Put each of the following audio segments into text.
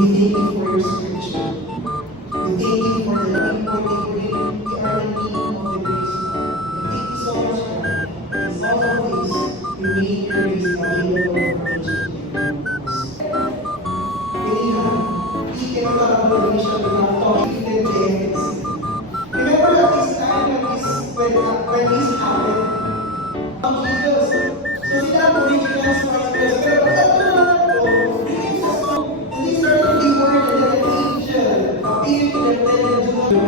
We thank you for your scripture. We thank you for the important we are in need of the grace. We thank you so much, God. In all of this, we make your grace available for each and every one of us. Anyhow, we cannot collaboration without talking to the JNC. Remember that this time when this happened, Jesus. So sila ang original spices. Pero pagkatulad ko, these are the word and an angel appeared to them then and to them.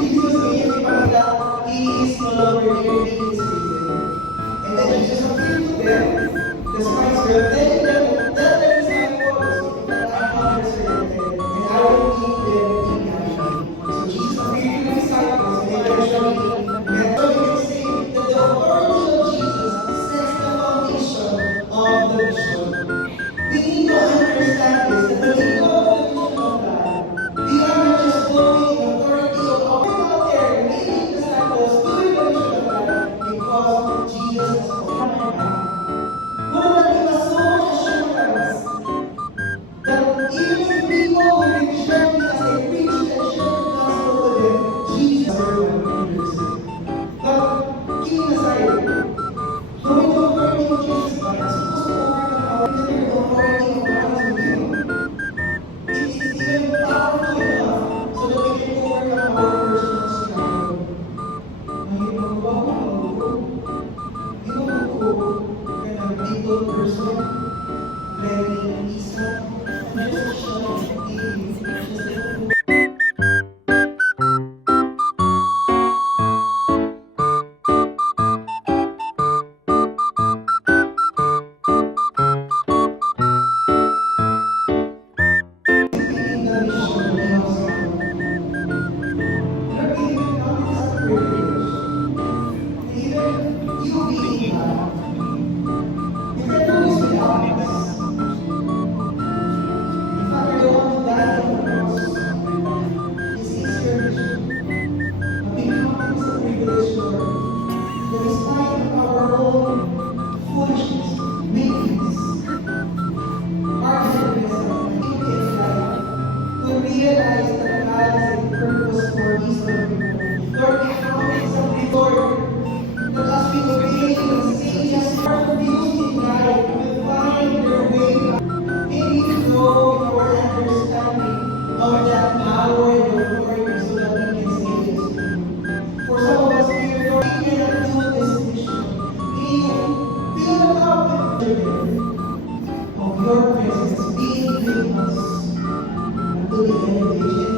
Jesus gave that he is no longer here, he is risen. And then Jesus appeared to them, the spices, telling them, tell their disciples that I have resurrected and I will meet them in Galilee. So Jesus appeared to the disciples and eventually met them. We can say that the authority of Jesus sets the foundation of the mission. We need to understand this, that when we go to the mission of God, we are not just going in authority of our out there, leading disciples doing the mission of God, because Jesus has come back. No, that give us so much assurance that even if people will reject me as I preach and share the gospel to them, Jesus is our leaders. But keeping aside, knowing the authority of Jesus Christ, supposed to overcome our limited authority of God in you. It is even powerful enough so that we can overcome our personal struggle. Mahirap ba ako? Di ba ako kaya ng people person, very isa, just siya, of your presence being with us until the end of the age.